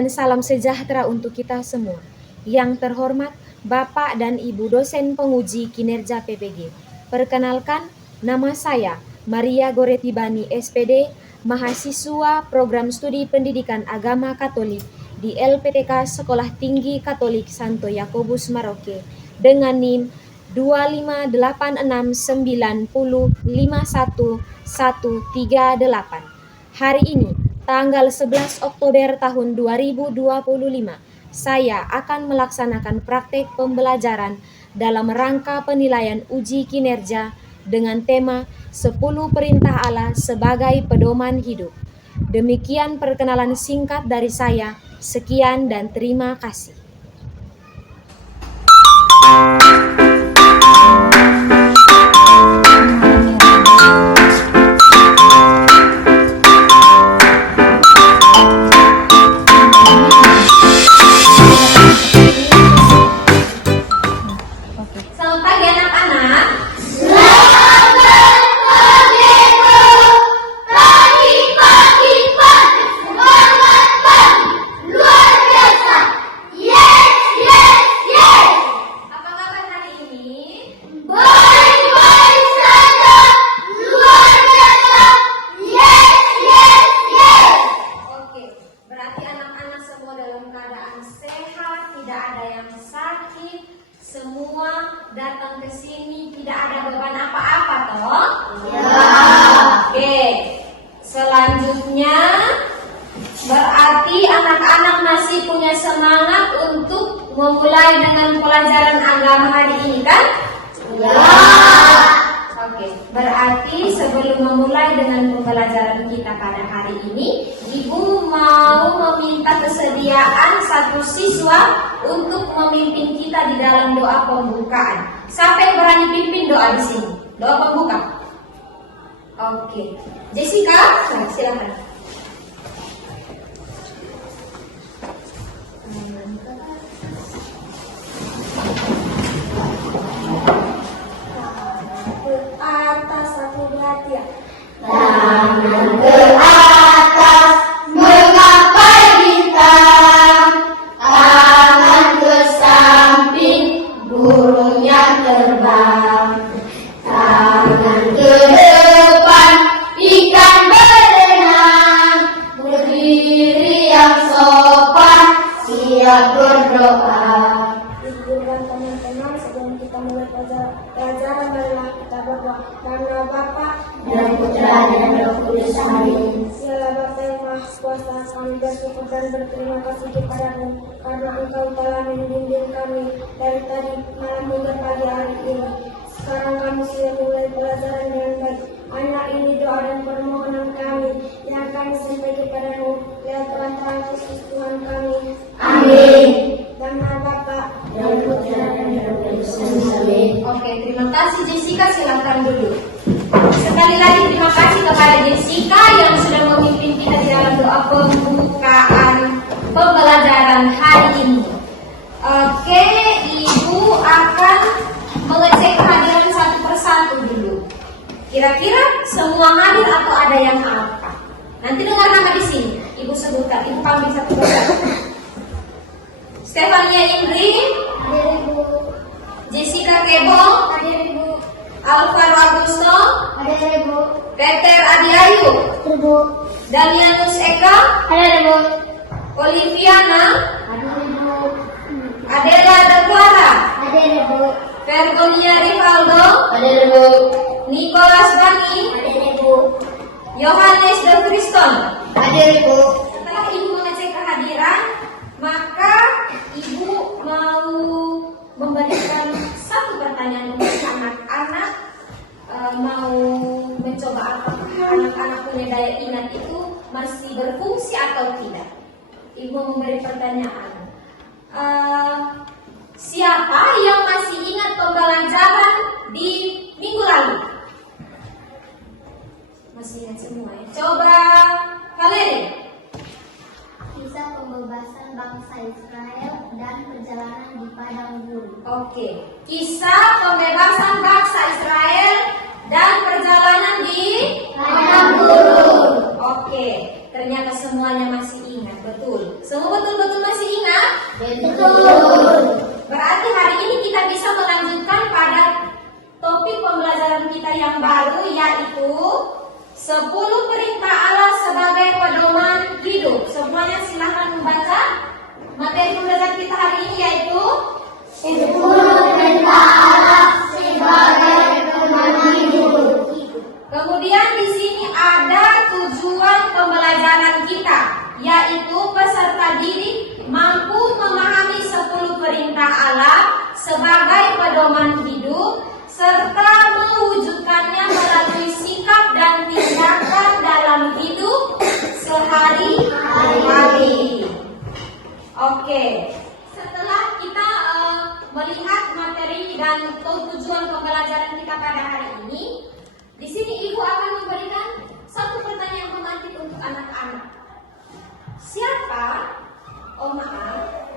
dan salam sejahtera untuk kita semua. Yang terhormat Bapak dan Ibu dosen penguji kinerja PPG. Perkenalkan, nama saya Maria Goretibani SPD, mahasiswa program studi pendidikan agama Katolik di LPTK Sekolah Tinggi Katolik Santo Yakobus Maroke dengan NIM 25860511138. Hari ini, tanggal 11 Oktober tahun 2025, saya akan melaksanakan praktek pembelajaran dalam rangka penilaian uji kinerja dengan tema 10 Perintah Allah sebagai pedoman hidup. Demikian perkenalan singkat dari saya. Sekian dan terima kasih. Selamat pagi anak-anak. Apa kabar hari ini? Oke, berarti anak-anak semua dalam keadaan sehat, tidak ada yang sakit, semua datang ke sini tidak ada beban apa-apa toh? Oke, selanjutnya berarti anak-anak masih punya semangat untuk memulai dengan pelajaran agama hari ini kan? Oke, berarti sebelum memulai dengan pembelajaran kita pada hari ini, Ibu mau meminta kesediaan satu siswa untuk memimpin kita di dalam doa pembukaan. Siapa yang berani pimpin doa di sini? Doa pembuka. Oke, Jessica, silakan. Ke atas aku berarti ya. Tangan ke atas, menggapai bintang. Tangan ke samping, burung yang terbang. Tangan ke depan, ikan berenang. Berdiri yang sopan, siap berdoa. Ibu dan teman-teman, sebelum kita mulai pelajaran, marilah kita berdoa. Karena Bapa Dan Putra dan Roh Kudus, amin. Sialah Bapa yang Maha Kuasa, kami bersyukur dan berterima kasih kepadamu karena Engkau telah membimbing kami dari tadi malam hingga pagi hari ini. Sekarang kami sudah mulai pelajaran dengan baik. Anak ini doa dan permohonan kami yang kami sampai kepadamu lewat perantara Kristus Tuhan kami. Amin. Karena Bapa Dan Putra dan Roh Kudus, amin. Oke, terima kasih Jessica, silakan dulu. Sekali lagi terima kasih kepada Jessica yang sudah memimpin kita di dalam doa pembukaan pembelajaran hari ini. Oke, Ibu akan mengecek kehadiran satu persatu dulu. Kira-kira semua hadir atau ada yang apa? Nanti dengar nama di sini. Ibu sebutkan, Ibu panggil satu persatu. Stefania Indri, hadir Ibu, Jessica Kebo, hadir Ibu, Alvaro Augusto, hadir Ibu, Peter Adiayu, Ibu, Damianus Eka, hadir Ibu, Oliviana, hadir Ibu, Adela Clara, hadir Ibu, Vergonia Rivaldo, Hadir Ibu. Nicholas Bani, hadir Ibu, Yohanes De Kriston. Hadir Ibu. Setelah Ibu mengecek kehadiran, maka Ibu mau memberikan satu pertanyaan untuk anak-anak. Mau mencoba apakah anak-anak punya daya ingat itu masih berfungsi atau tidak. Ibu memberi pertanyaan. Siapa yang masih ingat pembelajaran di minggu lalu? Masih ingat semua ya? Coba Valeri. kisah pembebasan bangsa Israel dan perjalanan di padang gurun. Oke, kisah pembebasan bangsa Israel dan perjalanan di Padang gurun. Oke, ternyata semuanya masih ingat, betul. Semua betul-betul masih ingat? Betul. Berarti hari ini kita bisa melanjutkan pada topik pembelajaran kita yang baru, yaitu 10 perintah Allah sebagai pedoman hidup. Semuanya silahkan membaca. Materi pembelajaran kita hari ini yaitu 10 perintah Allah sebagai pedoman hidup. Kemudian di sini ada tujuan pembelajaran kita, yaitu peserta didik mampu memahami 10 perintah Allah sebagai pedoman hidup serta mewujudkannya melalui sikap dan tindakan dalam hidup sehari-hari. Oke, setelah kita melihat materi dan tujuan pembelajaran kita pada hari ini, di sini Ibu akan memberikan satu pertanyaan pemantik untuk anak-anak.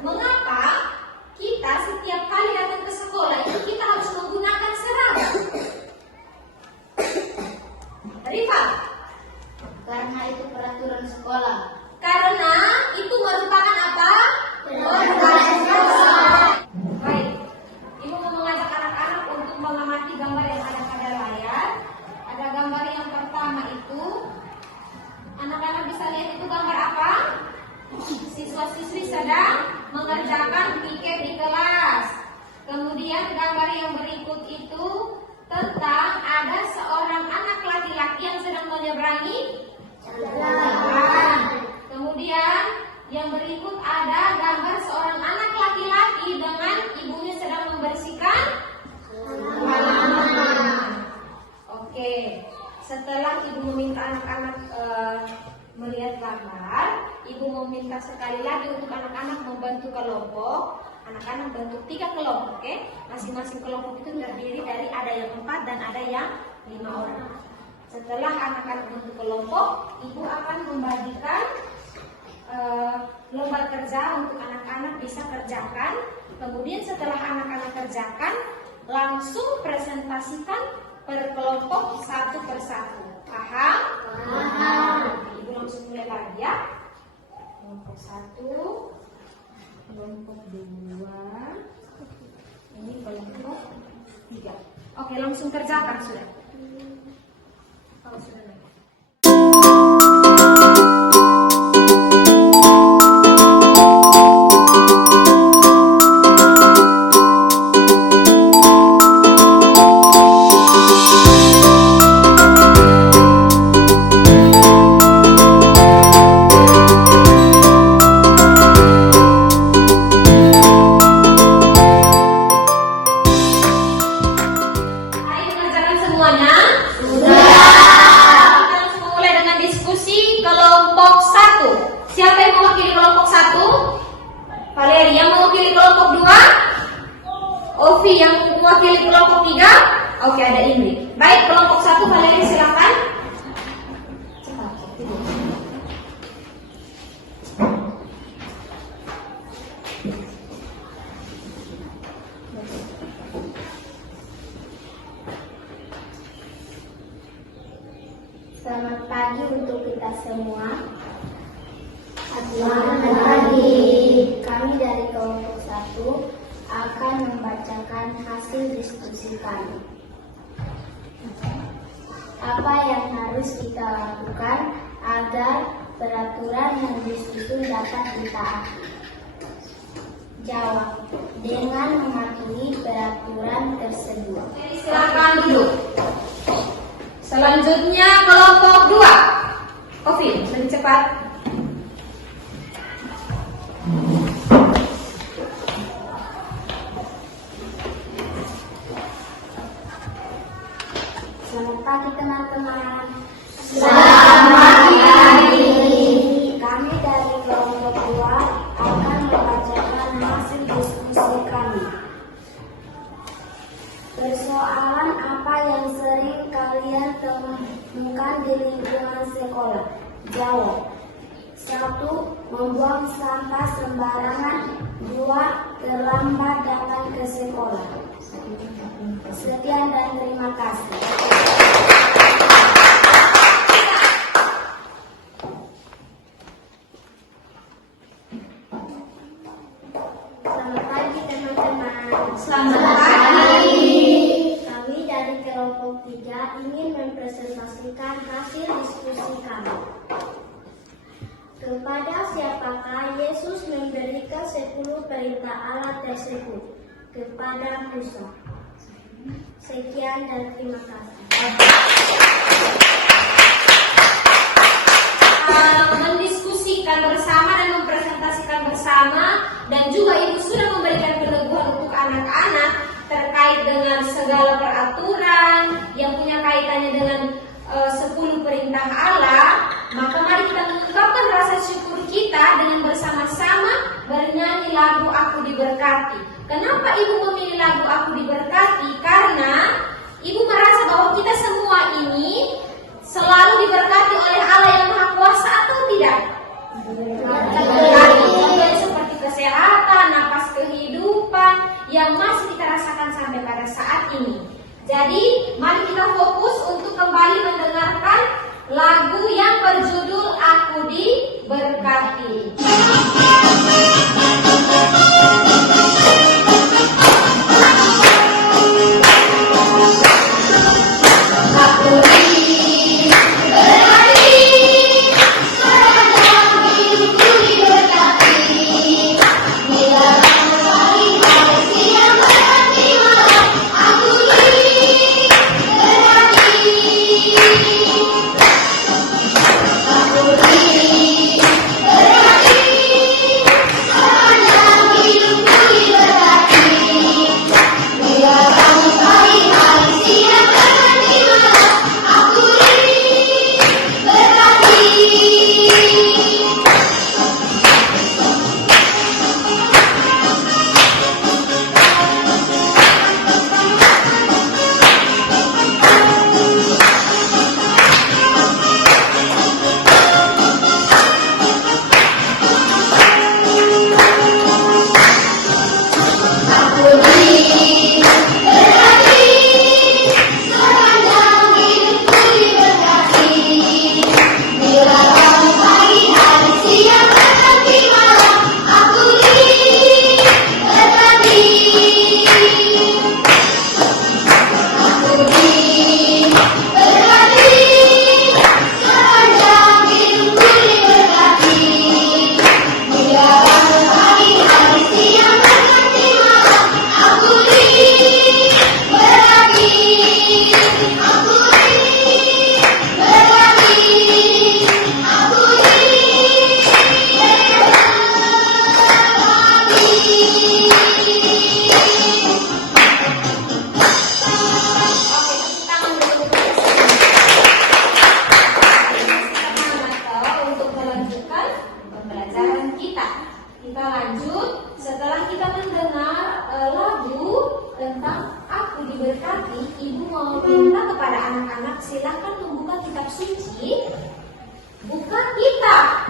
Mengapa kita setiap kali datang ke sekolah itu kita harus menggunakan seragam? Rifa? Karena itu peraturan sekolah. Karena itu merupakan apa? Peraturan sekolah. Baik, Ibu mau mengajak anak-anak untuk mengamati gambar yang ada pada layar. Ada gambar yang pertama itu, anak-anak bisa lihat itu gambar apa? Siswa-siswi sedang mengerjakan piket di kelas. Kemudian gambar yang berikut itu tentang ada seorang anak laki-laki yang sedang menyeberangi jalan. Kemudian yang berikut ada gambar seorang anak laki-laki dengan ibunya sedang membersihkan halaman. Oke, setelah Ibu meminta anak-anak melihat gambar, Ibu meminta sekali lagi untuk anak-anak membentuk kelompok. Anak-anak bentuk 3 kelompok, oke? Masing-masing kelompok itu terdiri dari ada yang 4 dan ada yang 5 orang. Setelah anak-anak bentuk kelompok, Ibu akan membagikan lembar kerja untuk anak-anak bisa kerjakan. Kemudian setelah anak-anak kerjakan, langsung presentasikan per kelompok satu persatu. Paham? Paham. Ibu langsung mulai lagi ya. Kelompok 1, kelompok 2, ini kelompok 3. Oke, langsung kerjakan sudah. Oh, sudah. Ovi yang mewakili kelompok 3. Oke, ada Indri. Baik, kelompok 1 Valeri silakan. Cepat. Selamat pagi untuk kita semua. Selamat pagi. Kami dari kelompok 1 akan membacakan hasil diskusi kami. Apa yang harus kita lakukan agar peraturan yang disusun dapat ditaati? Jawab, dengan mematuhi peraturan tersebut. Silakan duduk. Selanjutnya kelompok 2. Ovi, lebih cepat. Selamat pagi teman-teman. Selamat pagi. Kami dari kelompok 2 akan membacakan hasil diskusi kami. Persoalan apa yang sering kalian temukan di lingkungan sekolah? Jawab. 1. Membuang sampah sembarangan. 2. Terlambat datang ke sekolah. Sekian dan terima kasih. teman-teman. Selamat pagi. Kami dari kelompok 3 ingin mempresentasikan hasil diskusi kami. Kepada siapakah Yesus memberikan 10 perintah Allah tersebut? Kepada Musa. Sekian dan terima kasih. Mendiskusikan bersama dan mempresentasikan bersama, dan juga Ibu sudah memberikan peneguhan untuk anak-anak terkait dengan segala peraturan yang punya kaitannya dengan 10 perintah Allah. Maka mari kita mengungkapkan rasa syukur kita dengan bersama-sama bernyanyi lagu Aku Diberkati. Kenapa Ibu memilih lagu Aku Diberkati? Karena Ibu merasa bahwa kita semua ini selalu diberkati oleh Allah yang Maha Kuasa, atau tidak? Berkati seperti kesehatan, napas kehidupan yang masih kita rasakan sampai pada saat ini. Jadi mari kita fokus untuk kembali mendengarkan lagu yang berjudul Aku Diberkati.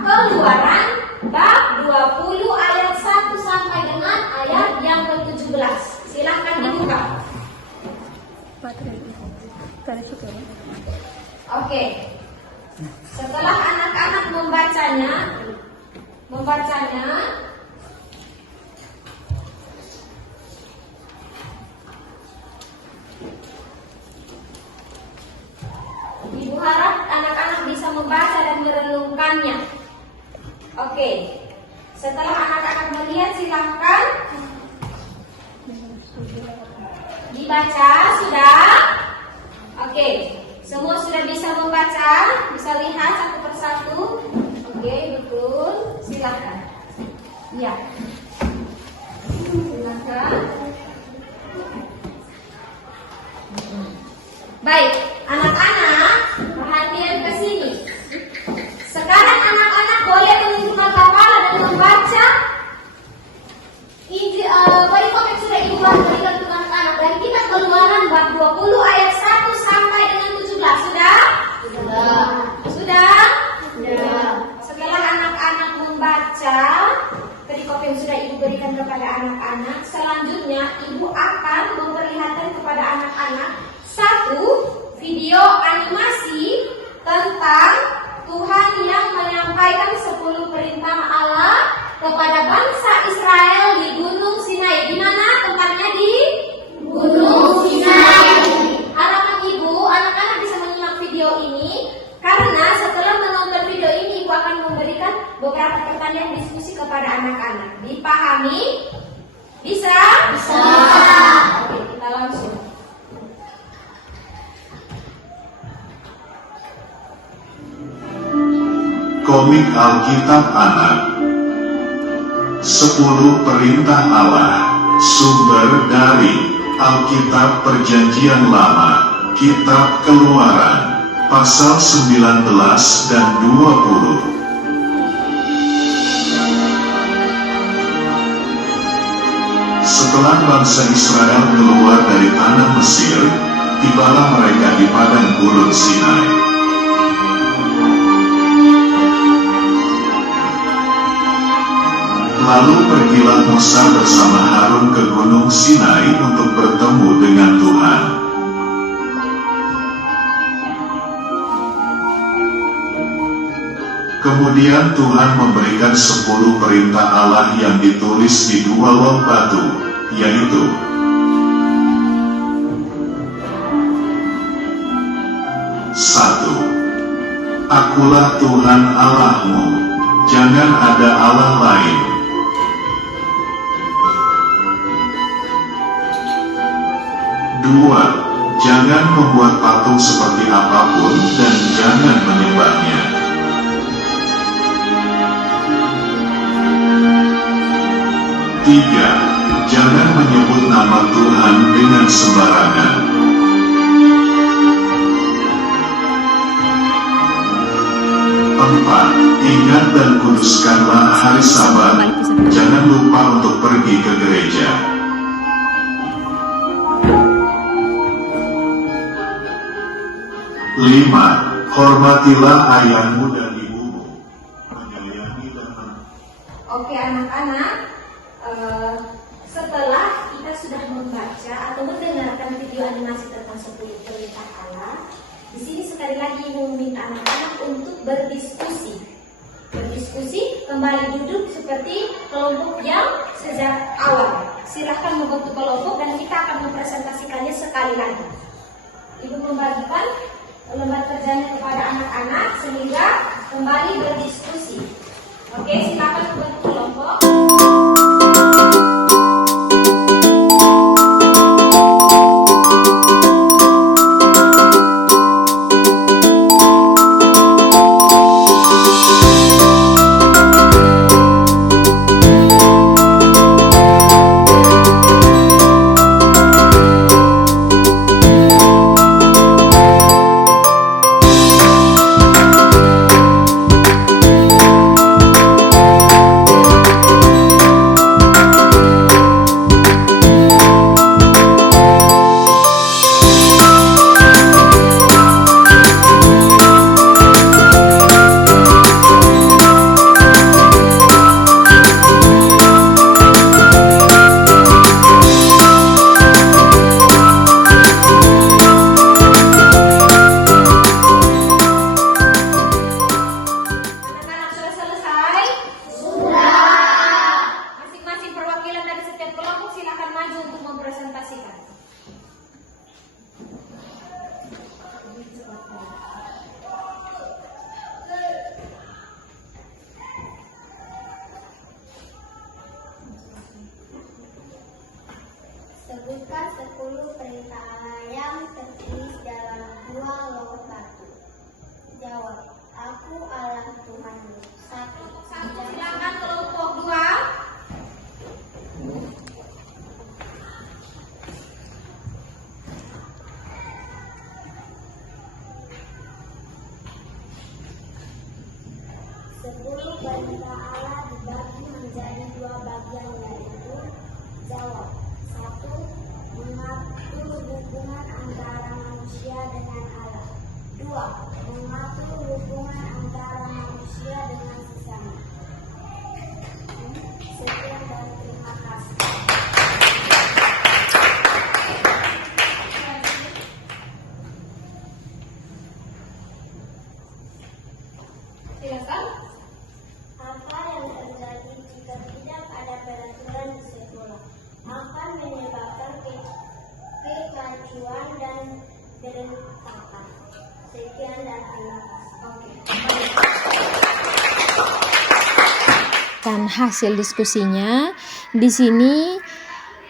Keluaran bab 20 ayat 1 sampai dengan ayat yang ke-17. Silahkan dibuka. Oke. Setelah anak-anak membacanya, Ibu harap anak-anak bisa membaca dan merenungkannya. Oke. Setelah anak-anak melihat, silahkan dibaca. Sudah? Oke. Semua sudah bisa membaca? Bisa lihat satu persatu? Oke, betul. Silahkan. Ya. Silahkan. Baik, anak-anak, perhatian ke sini. Sekarang anak-anak boleh menundukkan kepala dan membaca perikop yang sudah Ibu berikan untuk anak-anak dari kitab Keluaran bab 20 ayat 1 sampai dengan 17. Sudah? Sudah. Setelah anak-anak membaca perikop yang sudah Ibu berikan kepada anak-anak, selanjutnya Ibu akan memperlihatkan kepada anak-anak satu video animasi tentang Tuhan yang menyampaikan 10 perintah Allah kepada bangsa Israel di Gunung Sinai. Di mana tempat Komik Alkitab Anak. 10 Perintah Allah. Sumber dari Alkitab Perjanjian Lama, Kitab Keluaran, pasal 19 dan 20. Setelah bangsa Israel keluar dari tanah Mesir, tibalah mereka di padang gurun Sinai. Lalu pergilah Musa bersama Harun ke gunung Sinai untuk bertemu dengan Tuhan. Kemudian Tuhan memberikan 10 perintah Allah yang ditulis di 2 lom batu, yaitu: 1. Akulah Tuhan Allahmu, jangan ada Allah lain. 2. Jangan membuat patung seperti apapun dan jangan menyembahnya. 3. Jangan menyebut nama Tuhan dengan sembarangan. 4. Ingat dan kuduskanlah hari Sabat, jangan lupa untuk pergi ke gereja. 5. Hormatilah ayahmu dan ibumu. Menyayangi dan Oke anak-anak, setelah kita sudah membaca atau mendengarkan video animasi tentang 10 perintah Allah, di sini sekali lagi meminta anak-anak untuk berdiskusi. Berdiskusi, kembali duduk seperti kelompok yang sejak awal. Silahkan membentuk kelompok dan kita akan mempresentasikannya sekali lagi. Ibu membagikan lembar kerjanya kepada anak-anak sehingga kembali berdiskusi. Oke, silakan membentuk kelompok. Sebutkan 10 perintah Allah yang tertulis dalam 2 lom batu. Jawab, aku Allah Tuhanmu. 1. Silakan kelompok 2. Sepuluh perintah Allah dibagi menjadi 2 bagian, yaitu: jawab, 1. Mengatur hubungan antara manusia dengan Allah. 2. Mengatur hubungan antara manusia dengan sesama. Sekian dan terima kasih. Silakan. Apa yang terjadi jika tidak ada peraturan di sekolah? Akan menyebabkan kekacauan dan berantakan. Sekian dan terima kasih. Kan hasil diskusinya di sini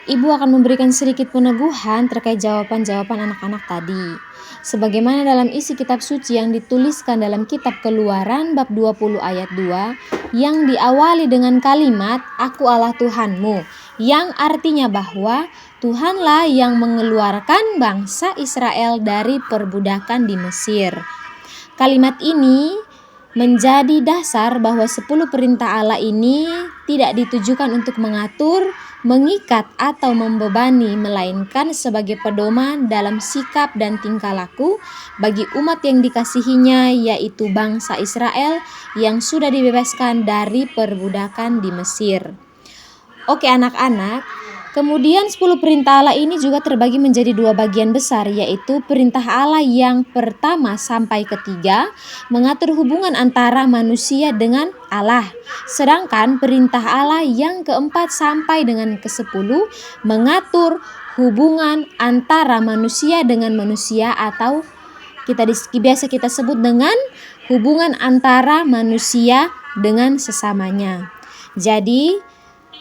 Ibu akan memberikan sedikit peneguhan terkait jawaban-jawaban anak-anak tadi. Sebagaimana dalam isi kitab suci yang dituliskan dalam kitab Keluaran bab 20 ayat 2 yang diawali dengan kalimat Aku Allah Tuhanmu, yang artinya bahwa Tuhanlah yang mengeluarkan bangsa Israel dari perbudakan di Mesir. Kalimat ini menjadi dasar bahwa 10 perintah Allah ini tidak ditujukan untuk mengatur, mengikat atau membebani, melainkan sebagai pedoman dalam sikap dan tingkah laku bagi umat yang dikasihinya, yaitu bangsa Israel yang sudah dibebaskan dari perbudakan di Mesir. Oke anak-anak, kemudian 10 perintah Allah ini juga terbagi menjadi 2 bagian besar, yaitu perintah Allah yang pertama sampai ketiga mengatur hubungan antara manusia dengan Allah. Sedangkan perintah Allah yang keempat sampai dengan ke-10 mengatur hubungan antara manusia dengan manusia, atau biasa kita sebut dengan hubungan antara manusia dengan sesamanya. Jadi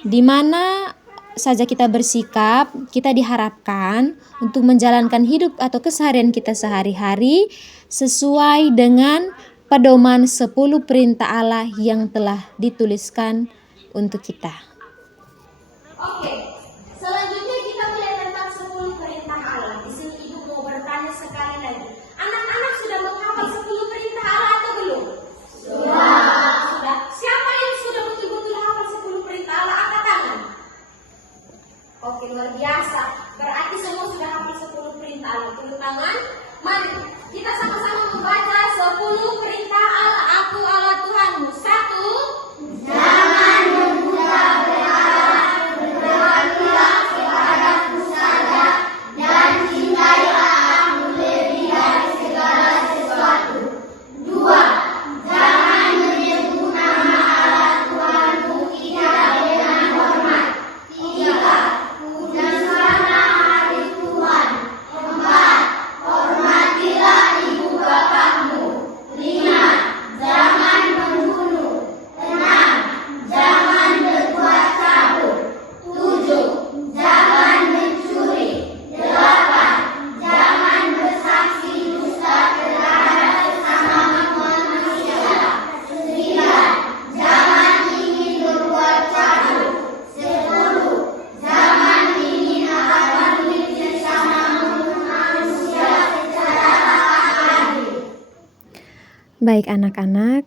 di mana saja kita bersikap, kita diharapkan untuk menjalankan hidup atau keseharian kita sehari-hari sesuai dengan pedoman 10 perintah Allah yang telah dituliskan untuk kita. Oke, selanjutnya kita melihat tentang 10 perintah Allah. Di sini Ibu mau bertanya sekali lagi. Anak-anak sudah menghafal 10 perintah Allah atau belum? Sudah. Siapa yang sudah betul-betul hafal 10 perintah Allah? Angkat tangan. Oke, luar biasa. Berarti semua sudah hafal 10 perintah Allah. Tepuk tangan. Mari kita sama-sama membaca 10 perintah Allah. Aku Allah Tuhanmu. 1. Jangan membuka berhala, berdoalah kepadaku saja, dan cintailah aku lebih dari segala sesuatu. 2. Jangan menyebut nama Allah Tuhanmu tidak dengan hormat. 3. Pujilah hari Tuhan. 4. Hormatilah ibu bapakmu. 5. Jangan membunuh. 6. Jangan berbuat cabul. 7. Jangan mencuri. 8. Jangan bersaksi dusta terhadap sesama manusia. 9. Jangan ingin berbuat cabul. 10. Jangan ingin memenuhi sesama manusia secara adil. Baik anak-anak,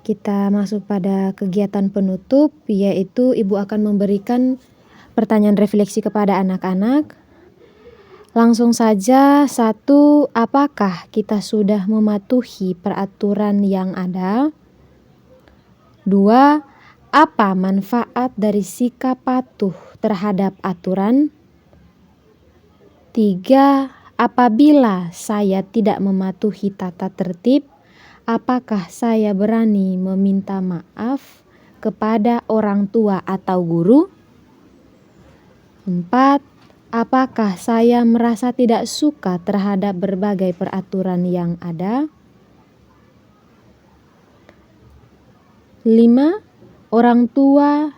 kita masuk pada kegiatan penutup, yaitu Ibu akan memberikan pertanyaan refleksi kepada anak-anak. Langsung saja, 1. Apakah kita sudah mematuhi peraturan yang ada? 2. Apa manfaat dari sikap patuh terhadap aturan? 3. Apabila saya tidak mematuhi tata tertib, apakah saya berani meminta maaf kepada orang tua atau guru? 4. Apakah saya merasa tidak suka terhadap berbagai peraturan yang ada? 5. Orang tua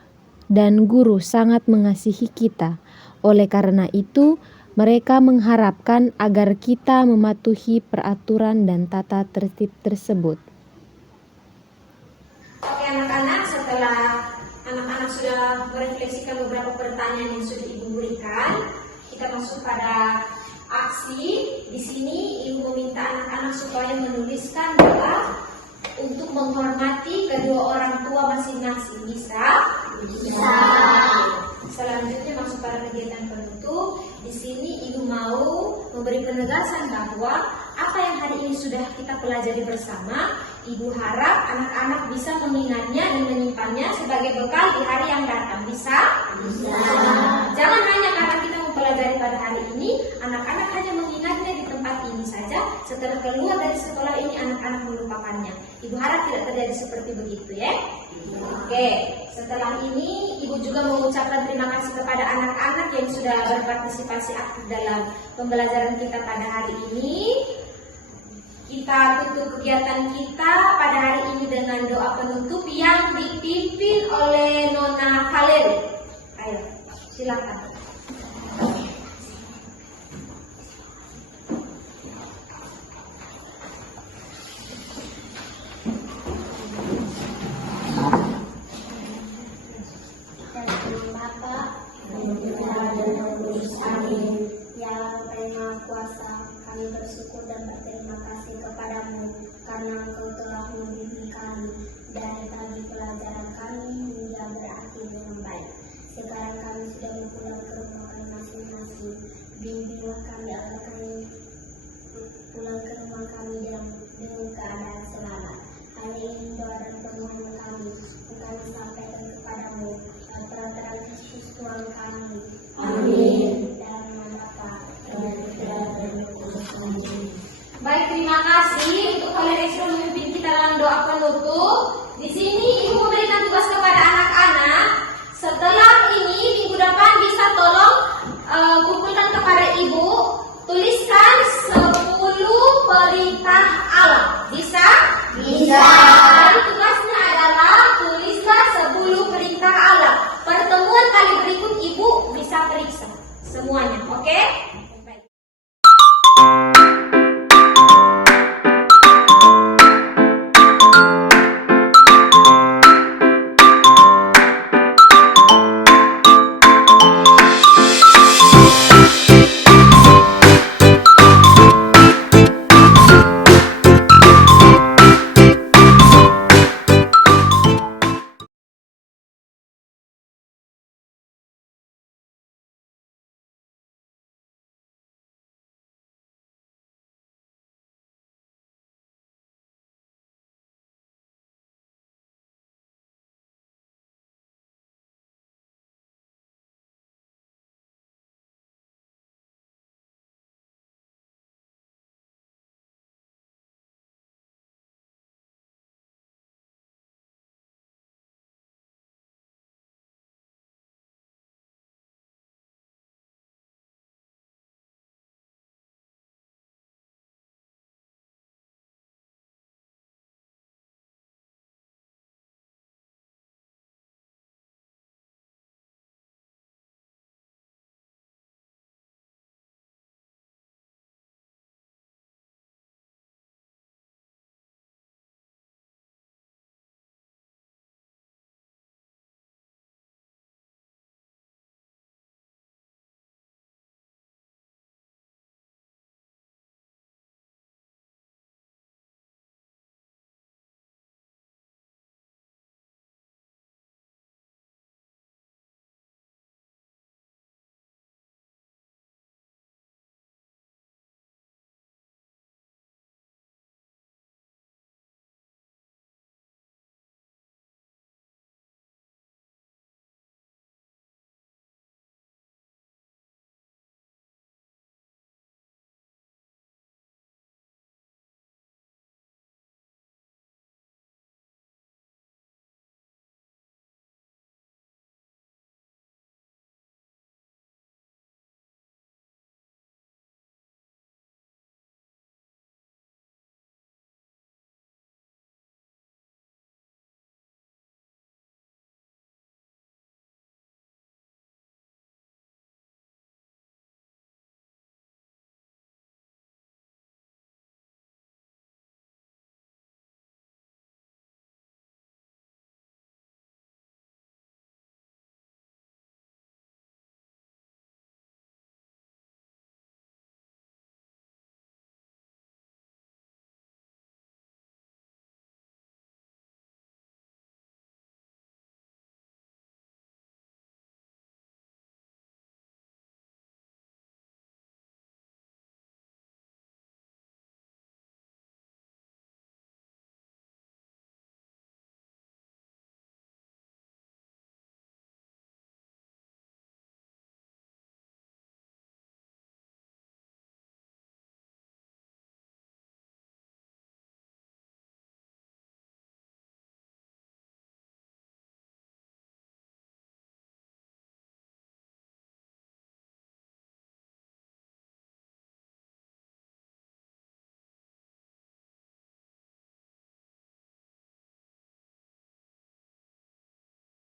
dan guru sangat mengasihi kita. Oleh karena itu, mereka mengharapkan agar kita mematuhi peraturan dan tata tertib tersebut. Oke anak-anak, setelah anak-anak sudah merefleksikan beberapa pertanyaan yang sudah Ibu berikan, kita masuk pada aksi. Di sini Ibu meminta anak-anak supaya menuliskan doa untuk menghormati kedua orang tua masing-masing. Bisa? Bisa. Selanjutnya masuk pada kegiatan penutup. Di sini Ibu mau memberi penegasan bahwa apa yang hari ini sudah kita pelajari bersama, Ibu harap anak-anak bisa mengingatnya dan menyimpannya sebagai bekal di hari yang datang. Bisa? Bisa. Jangan hanya karena kita mempelajari pada hari ini, anak-anak hanya mengingatnya di tempat ini saja. Setelah keluar dari sekolah ini, anak-anak melupakannya. Ibu harap tidak terjadi seperti begitu ya. Oke, setelah ini Ibu juga mengucapkan terima kasih kepada anak-anak yang sudah berpartisipasi aktif dalam pembelajaran kita pada hari ini. Kita tutup kegiatan kita pada hari ini dengan doa penutup yang dipimpin oleh Nona Valeri. Ayo, silakan. Bapak, Ya Rabbi Maha Kuasa, kami bersyukur dan berterima kasih kepadamu karena Engkau telah membimbing kami dari pagi pelajaran kami hingga berakhir dengan baik. Sekarang kami sudah pulang ke rumah kami masing-masing. Bimbinglah kami agar kami pulang ke rumah kami dengan keadaan selamat. Hanya ini doa dan permohonan kami sampaikan kepadamu perantara Kristus Tuhan kami. Amin. Dalam nama Bapa dan Putra dan Roh Kudus. Amin. Baik, terima kasih untuk kalian yang sudah memimpin kita dalam doa penutup. Di sini Ibu memberikan tugas kepada anak-anak. Setelah ini minggu depan bisa tolong kumpulkan kepada Ibu, tuliskan 10 perintah Allah. Bisa? Bisa. Jadi tugasnya adalah tulislah 10 perintah Allah. Pertemuan kali berikut Ibu bisa periksa semuanya, oke?